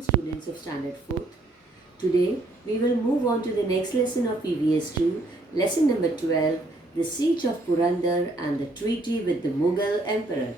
Students of Standard 4th. Today we will move on to the next lesson of PVS 2, lesson number 12, the siege of Purandar and the treaty with the Mughal emperor.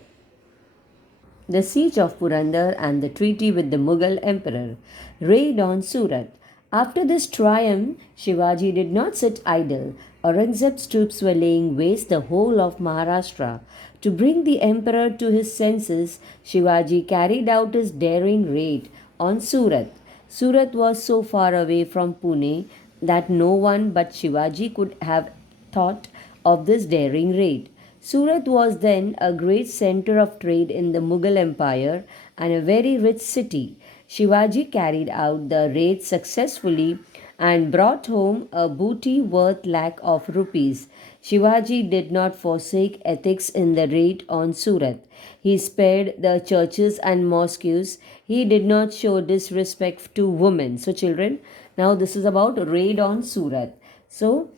The siege of Purandar and the treaty with the Mughal emperor. Raid on Surat. After this triumph, Shivaji did not sit idle. Aurangzeb's troops were laying waste the whole of Maharashtra. To bring the emperor to his senses, Shivaji carried out his daring raid on Surat. Surat was so far away from Pune that no one but Shivaji could have thought of this daring raid. Surat was then a great center of trade in the Mughal Empire and a very rich city. Shivaji carried out the raid successfully and brought home a booty worth lakh of rupees. Shivaji did not forsake ethics in the raid on Surat. He spared the churches and mosques. He did not show disrespect to women. So, children, now this is about raid on Surat. So,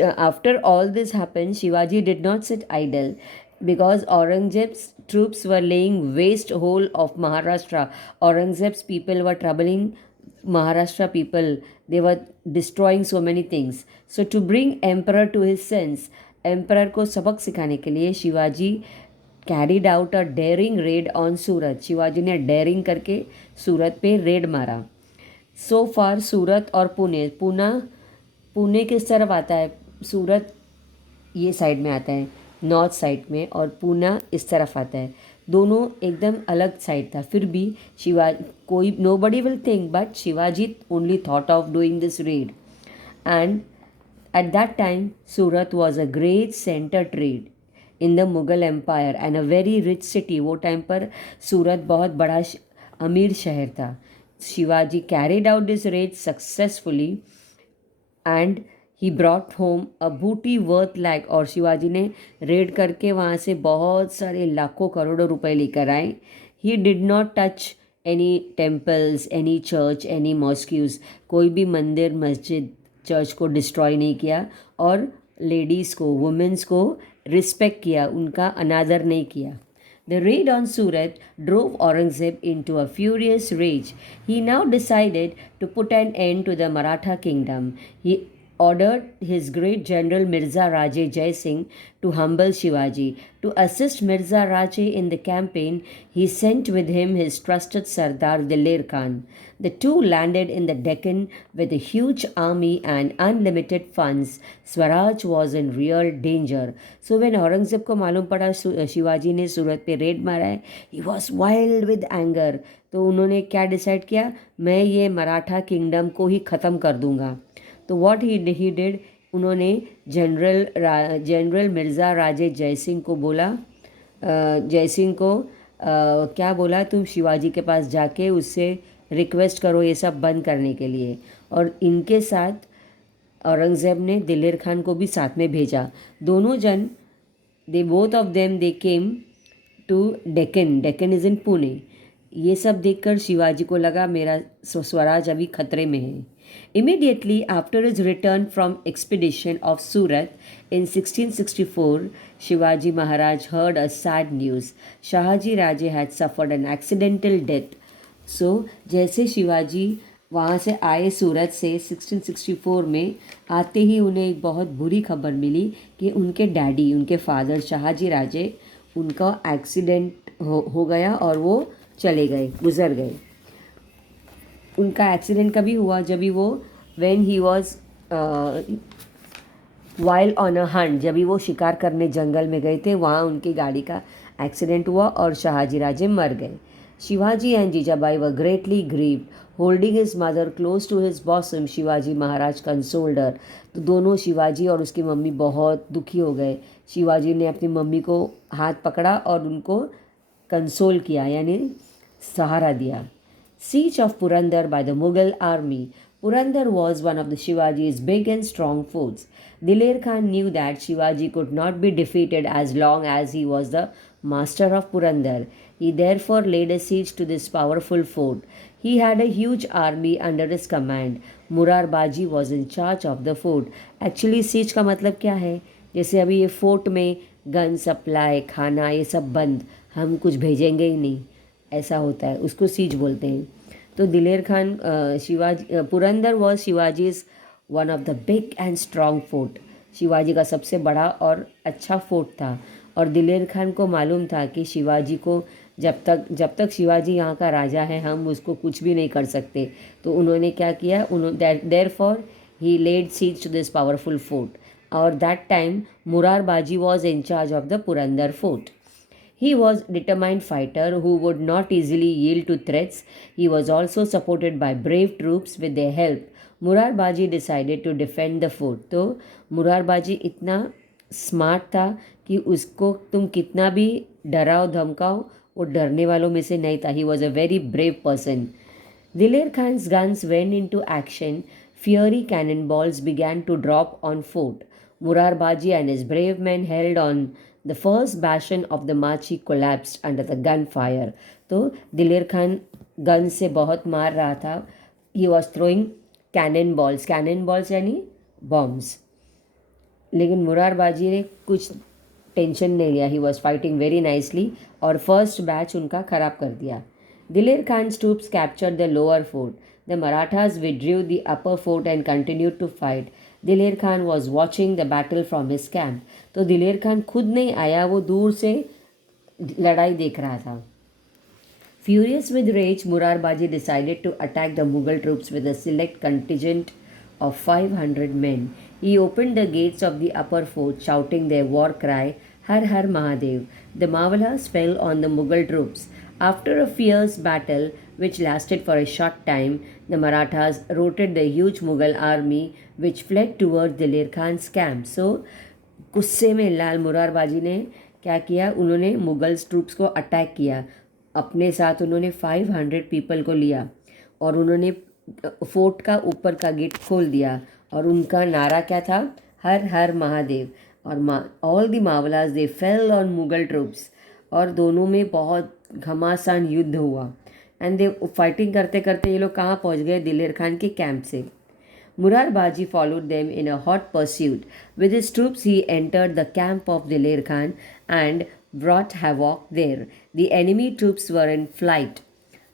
after all this happened, Shivaji did not sit idle because Aurangzeb's troops were laying waste whole of Maharashtra. Aurangzeb's people were troubling Maharashtra people. They were destroying so many things. So to bring emperor to his sense, emperor को सबक सिखाने के लिए Shivaji carried out a daring raid on सूरत. शिवाजी ने daring करके सूरत पे red मारा. So far सूरत और पुणे किस तरफ आता है? सूरत ये साइड में आता है, नॉर्थ साइड में, और पूना इस तरफ आता है. दोनों एकदम अलग साइड था. फिर भी कोई nobody will think but Shivaji only thought of doing this raid. And at that time Surat was a great centre trade in the Mughal empire and a very rich city. वो टाइम पर सूरत बहुत बड़ा अमीर शहर था. Shivaji carried out this raid successfully and he brought home a booty worth lakh. और शिवाजी ने red करके वहाँ से बहुत सारे लाखों करोड़ों रुपए लेकर आए. He did not touch any temples, any church, any mosques. कोई भी मंदिर, मस्जिद, चर्च को डिस्ट्रॉय नहीं किया और लेडीज़ को, वुमेंस को रिस्पेक्ट किया, उनका अनादर नहीं किया. The raid on Surat drove Aurangzeb into a furious rage. He now decided to put an end to the Maratha kingdom. He ordered his great general Mirza Raje Jai Singh to humble Shivaji. To assist Mirza Raje in the campaign, he sent with him his trusted Sardar Dilir Khan. The two landed in the Deccan with a huge army and unlimited funds. Swaraj was in real danger. So when Aurangzeb को मालूम पड़ा शिवाजी ने सूरत पे red मारा है, he was wild with anger. तो उन्होंने क्या डिसाइड किया? मैं ये मराठा किंगडम को ही ख़त्म कर दूंगा. तो व्हाट ही डिड, उन्होंने जनरल मिर्ज़ा राजे जयसिंह को बोला, जयसिंह को क्या बोला, तुम शिवाजी के पास जाके उससे रिक्वेस्ट करो ये सब बंद करने के लिए. और इनके साथ औरंगज़ेब ने दिलेर खान को भी साथ में भेजा. दोनों जन, they both of them they came to Deccan. Deccan is in Pune. ये सब देखकर शिवाजी को लगा मेरा स्वराज अभी खतरे में है. Immediately after his return from expedition of Surat in 1664, Shivaji Maharaj heard a sad news. Shahaji Raje had suffered an accidental death. So, जैसे शिवाजी वहाँ से आए सूरत से 1664 में, आते ही उन्हें एक बहुत बुरी खबर मिली कि उनके डैडी, उनके फादर शाहजी राजे, उनका एक्सीडेंट हो गया और वो चले गए, गुज़र गए. उनका एक्सीडेंट कभी हुआ? जब भी वो when he was wild on a Hunt, जब भी वो शिकार करने जंगल में गए थे, वहाँ उनकी गाड़ी का एक्सीडेंट हुआ और शाहजी राजे मर गए. Shivaji and Jijabai were greatly grieved. Holding his mother close to his bosom, Shivaji Maharaj consoled her. तो दोनों, शिवाजी और उसकी मम्मी, बहुत दुखी हो गए. शिवाजी ने अपनी मम्मी को हाथ पकड़ा और उनको कंसोल किया, यानी सहारा दिया. Siege of Purandar by the Mughal army. Purandar was one of the Shivaji's big and strong forts. Diler Khan knew that Shivaji could not be defeated as long as he was the master of Purandar. He therefore laid a siege to this powerful fort. He had a huge army under his command. Murar Baji was in charge of the fort. Actually siege का मतलब क्या है? जैसे अभी ये fort में gun supply, खाना, ये सब बंद, हम कुछ भेजेंगे ही नहीं, ऐसा होता है, उसको सीज बोलते हैं. तो दिलेर Khan Shivaji Purandar was Shivaji's one of the big and strong fort. Shivaji का सबसे बड़ा और अच्छा फोर्ट था। और दिलेर खान को मालूम था कि शिवाजी को जब तक शिवाजी यहाँ का राजा है हम उसको कुछ भी नहीं कर सकते। तो उन्होंने क्या किया, उन्होंने therefore he led siege to this powerful fort. और that time Murarbaji was in charge of the Purandar fort. He was a determined fighter who would not easily yield to threats. He was also supported by brave troops with their help. Murarbaji decided to defend the fort. तो मुरारबाजी इतना smart था कि उसको तुम कितना भी डराओ धमकाओ वो डरने वालों में से नहीं था। He was a very brave person. Diler Khan's guns went into action. Fiery cannonballs began to drop on fort. Murarbaji and his brave men held on. The first bastion of the Machi collapsed under the gunfire. तो दिलेर Khan gun से बहुत मार रहा था. He was throwing cannonballs. Cannonballs यानी bombs. लेकिन मुरारबाजी ने कुछ टेंशन नहीं लिया. He was fighting very nicely और फर्स्ट बैच उनका खराब कर दिया. Diler Khan's troops captured the lower fort. The Marathas withdrew the upper fort and continued to fight. दिलेर Khan was watching the battle from his camp. तो दिलेर खान खुद नहीं आया, वो दूर से लड़ाई देख रहा था. Furious with rage, Murarbaji decided to attack the Mughal troops with a select contingent of 500 men. He opened the gates of the upper fort, shouting their war cry, Har Har Mahadev. The Mavalas fell on the Mughal troops. After a fierce battle, which lasted for a short time, the Marathas routed the huge Mughal army, which fled towards Diler Khan's camp. So, गुस्से में लाल मुरारबाजी ने क्या किया, उन्होंने Mughals troops को attack किया. अपने साथ उन्होंने 500 पीपल को लिया और उन्होंने फोर्ट का ऊपर का गेट खोल दिया. और उनका नारा क्या था, हर हर महादेव. और all the Mavlas they fell on Mughal troops. और दोनों में बहुत घमासान युद्ध हुआ. एंड दे फाइटिंग करते करते ये लोग कहाँ पहुँच गए, दिलेर खान के कैंप से. Murarbaji followed them in a hot pursuit. With his troops, he entered the camp of Diler Khan and brought havoc there. The enemy troops were in flight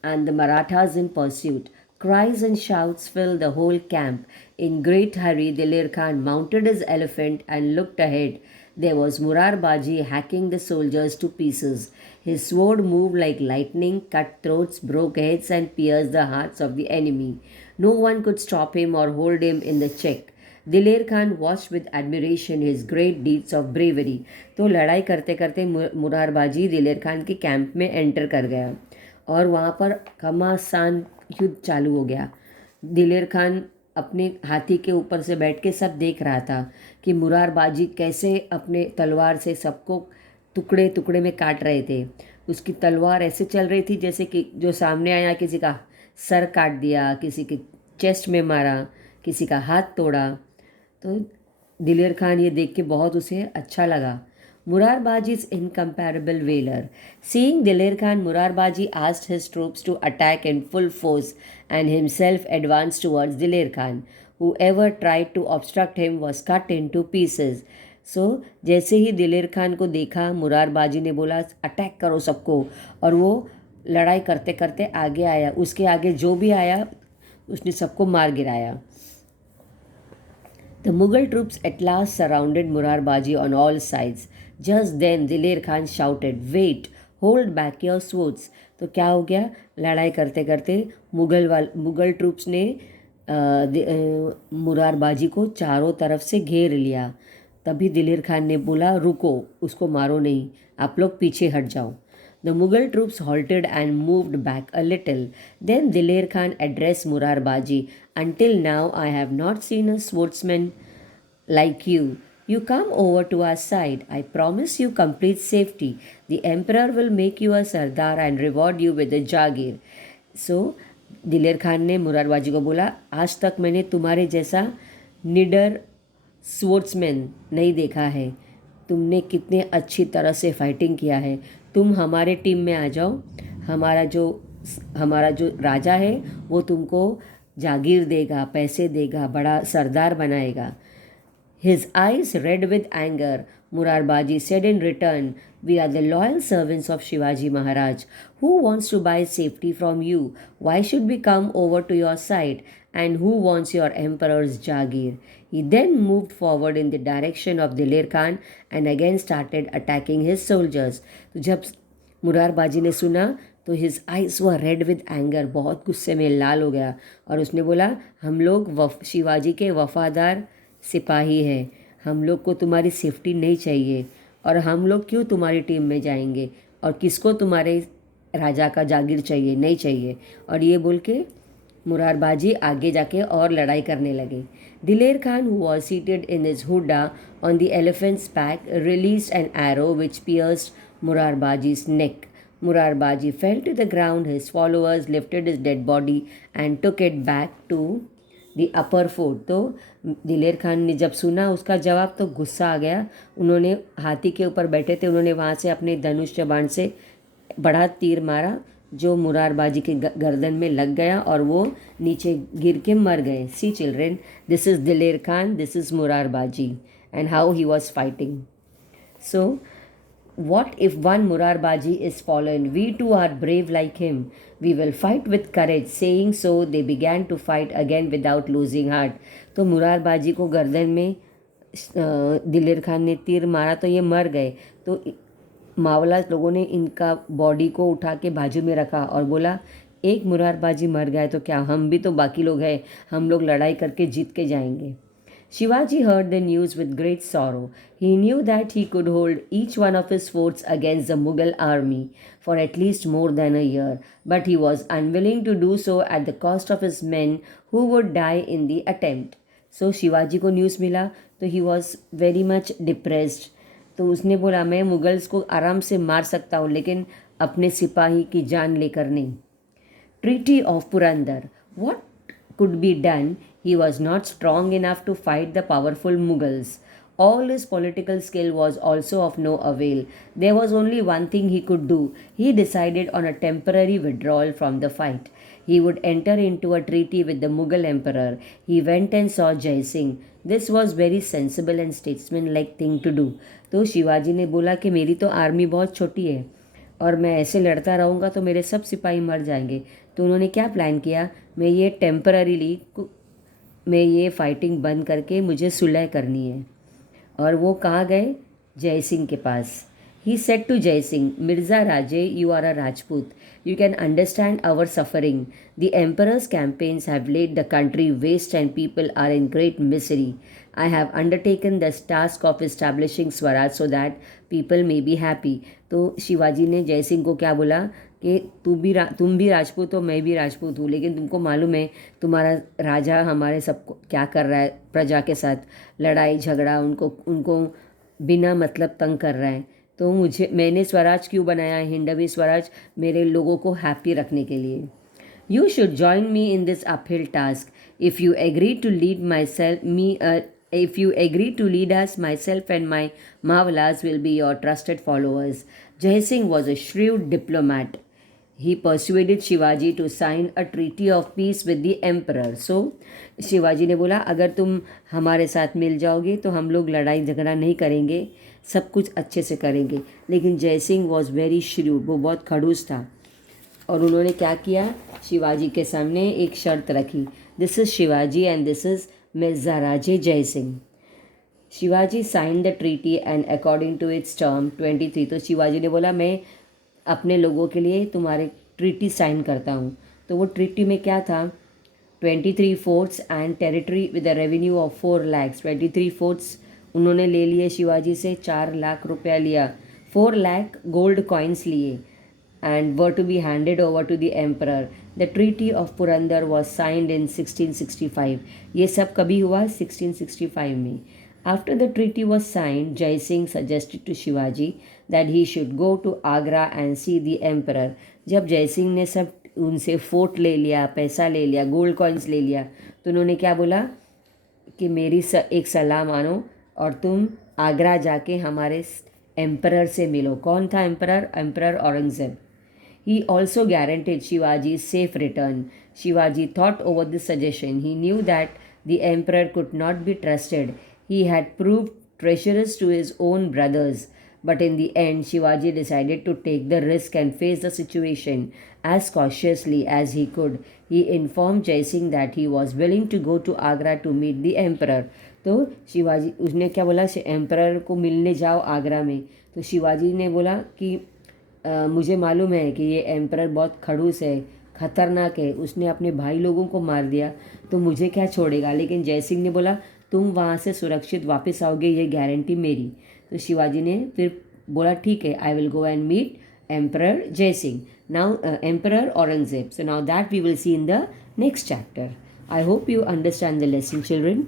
and the Marathas in pursuit. Cries and shouts filled the whole camp. In great hurry, Diler Khan mounted his elephant and looked ahead. There was Murarbaji hacking the soldiers to pieces. His sword moved like lightning, cut throats, broke heads, and pierced the hearts of the enemy. No one could stop him or hold him in the check. दिलेर Khan watched with admiration his great deeds of bravery. तो लड़ाई करते करते मुरारबाजी दिलेर खान के camp में enter कर गया और वहाँ पर घमासान युद्ध चालू हो गया. दिलेर खान अपने हाथी के ऊपर से बैठ के सब देख रहा था कि मुरारबाजी कैसे अपने तलवार से सबको टुकड़े टुकड़े में काट रहे थे. उसकी तलवार ऐसे चल रही थी जैसे कि जो सामने आया किसी का सर काट दिया, किसी के चेस्ट में मारा, किसी का हाथ तोड़ा. तो दिलेर खान ये देख के बहुत उसे अच्छा लगा. Murarbaji is incomparable valor. Seeing Diler Khan, Murarbaji asked his troops to attack in full force and himself advanced towards Diler Khan. Whoever tried to obstruct him was cut into pieces. So, जैसे ही दिलेर खान को देखा, मुरारबाजी ने बोला attack करो सबको. और वो लड़ाई करते करते आगे आया. उसके आगे जो भी आया उसने सबको मार गिराया. The Mughal troops at last surrounded Murarbaji on all sides. Just then Diler Khan shouted, "Wait! Hold back your swords!" तो क्या हो गया, लड़ाई करते करते मुगल ट्रूप्स ने मुरारबाजी को चारों तरफ से घेर लिया. तभी दिलेर खान ने बोला, रुको, उसको मारो नहीं, आप लोग पीछे हट जाओ. The Mughal troops halted and moved back a little. Then Diler Khan addressed Murarbaji, "Until now I have not seen a swordsman like you. You come over to our side. I promise you complete safety. The emperor will make you a sardar and reward you with a jagir." So, दिलेर खान ने मुरारबाजी को बोला, आज तक मैंने तुम्हारे जैसा निडर स्पोर्ट्समैन नहीं देखा है. तुमने कितने अच्छी तरह से फाइटिंग किया है. तुम हमारे टीम में आ जाओ. हमारा जो राजा है वो तुमको जागीर देगा, पैसे देगा, बड़ा सरदार बनाएगा. His eyes red with anger, Murarbaji said in return, "We are the loyal servants of Shivaji Maharaj. Who wants to buy safety from you? Why should we come over to your side? And who wants your emperor's Jagir?" He then moved forward in the direction of Dilir Khan and again started attacking his soldiers. तो जब मुरारबाजी ने सुना तो his eyes were read with anger, बहुत गुस्से में लाल हो गया और उसने बोला, हम लोग शिवाजी के वफादार सिपाही हैं, हम लोग को तुम्हारी सेफ्टी नहीं चाहिए और हम लोग क्यों तुम्हारी टीम में जाएंगे और किसको तुम्हारे राजा का जागीर चाहिए, नहीं चाहिए। और ये बोल के मुरारबाजी आगे जाके और लड़ाई करने लगे। Diler Khan, who was seated in his howdah on the elephant's back, released an arrow which pierced Murarbaji's neck. Murarbaji fell to the ground. His followers lifted his dead body and took it back to the upper fort. तो दिलेर खान ने जब सुना उसका जवाब तो गुस्सा आ गया। उन्होंने हाथी के ऊपर बैठे थे, उन्होंने वहाँ से अपने धनुष बाण से बड़ा तीर मारा जो मुरारबाजी के गर्दन में लग गया और वो नीचे गिर के मर गए। सी चिल्ड्रेन, दिस इज़ दिलेर Khan, this is Murarbaji and how he was fighting. So what if one Murarbaji is fallen? We too are brave like him. We will fight with courage. Saying so, they began to fight again without losing heart. तो मुरारबाजी को गर्दन में दिलेर खान ने तीर मारा तो ये मर गए। तो मावला लोगों ने इनका बॉडी को उठा के बाजू में रखा और बोला, एक मुरारबाजी मर गए तो क्या, हम भी तो बाकी लोग हैं, हम लोग लड़ाई करके जीत के जाएंगे। Shivaji heard the news with great sorrow. He knew that he could hold each one of his forts against the Mughal army for at least more than a year, but he was unwilling to do so at the cost of his men who would die in the attempt. So Shivaji को news मिला तो he was very much depressed. तो उसने बोला, मैं Mughals को आराम से मार सकता हूँ लेकिन अपने सिपाही की जान लेकर नहीं। Treaty of Purandar. What could be done? He was not strong enough to fight the powerful Mughals. All his political skill was also of no avail. There was only one thing he could do. He decided on a temporary withdrawal from the fight. He would enter into a treaty with the Mughal emperor. He went and saw Jai Singh. This was very sensible and statesman-like thing to do. तो शिवाजी ने बोला कि मेरी तो army बहुत छोटी है और मैं ऐसे लड़ता रहूँगा तो मेरे सब सिपाही मर जाएंगे। तो उन्होंने क्या प्लान किया, मैं ये टेम्पररीली मैं ये फाइटिंग बंद करके मुझे सुलह करनी है। और वो कहाँ गए, जय सिंह के पास। ही said to Jai Singh, Mirza Raje, you are a Rajput, you can understand our suffering. The emperor's campaigns have laid the country waste and people are in great misery. I have undertaken the task of establishing Swaraj so that people may be happy. तो शिवाजी ने जय सिंह को क्या बोला कि तुम भी राजपूत हो, मैं भी राजपूत हूँ, लेकिन तुमको मालूम है तुम्हारा राजा हमारे सबको क्या कर रहा है, प्रजा के साथ लड़ाई झगड़ा, उनको बिना मतलब तंग कर रहा है। तो मैंने स्वराज क्यों बनाया है, हिंदवी स्वराज, मेरे लोगों को हैप्पी रखने के लिए। You should join me in this uphill task if you agree to lead myself if you agree to lead us, myself and my Mavalas will be your trusted followers. Jai Singh was a shrewd diplomat. He persuaded Shivaji to sign a treaty of peace with the emperor. So, Shivaji ने बोला, अगर तुम हमारे साथ मिल जाओगे तो हम लोग लड़ाई झगड़ा नहीं करेंगे, सब कुछ अच्छे से करेंगे। लेकिन जय सिंह वॉज वेरी श्रूड, वो बहुत खड़ूस था और उन्होंने क्या किया, शिवाजी के सामने एक शर्त रखी, this is Shivaji and this is Mirza Raje Jai Singh. Shivaji sign the treaty and according to its term 23। तो शिवाजी ने बोला, मैं अपने लोगों के लिए तुम्हारे ट्रीटी साइन करता हूँ। तो वो ट्रीटी में क्या था, 23 forts and territory with a revenue of 4 lakhs। 23 forts उन्होंने ले लिए शिवाजी से, 4 लाख रुपया लिया, 4 लाख गोल्ड कॉइन्स लिए and were to be handed over to the emperor. The Treaty of Purandar was signed in 1665. ये सब कभी हुआ 1665 में। After the treaty was signed, Jai Singh suggested to Shivaji that he should go to Agra and see the emperor. जब जय सिंह ने सब उनसे फोर्ट ले लिया, पैसा ले लिया, गोल्ड कॉइन्स ले लिया, तो उन्होंने क्या बोला कि मेरी एक सलाह मानो और तुम आगरा जाके हमारे एम्परर से मिलो। कौन था emperor? Emperor Aurangzeb. He also guaranteed Shivaji's safe return. Shivaji thought over this suggestion. He knew that the emperor could not be trusted. He had proved treacherous to his own brothers. But in the end, Shivaji decided to take the risk and face the situation as cautiously as he could. He informed Jai Singh that he was willing to go to Agra to meet the emperor. तो शिवाजी उसने क्या बोला, emperor को मिलने जाओ आगरा में. तो शिवाजी ने बोला कि मुझे मालूम है कि ये एम्परर बहुत खड़ूस है, ख़तरनाक है, उसने अपने भाई लोगों को मार दिया, तो मुझे क्या छोड़ेगा. लेकिन जय सिंह ने बोला तुम वहाँ से सुरक्षित वापस आओगे, ये गारंटी मेरी. तो शिवाजी ने फिर बोला ठीक है, I will go and meet emperor Jai Singh. Now emperor Aurangzeb. So now that we will see in the next chapter. I hope you understand the lesson children.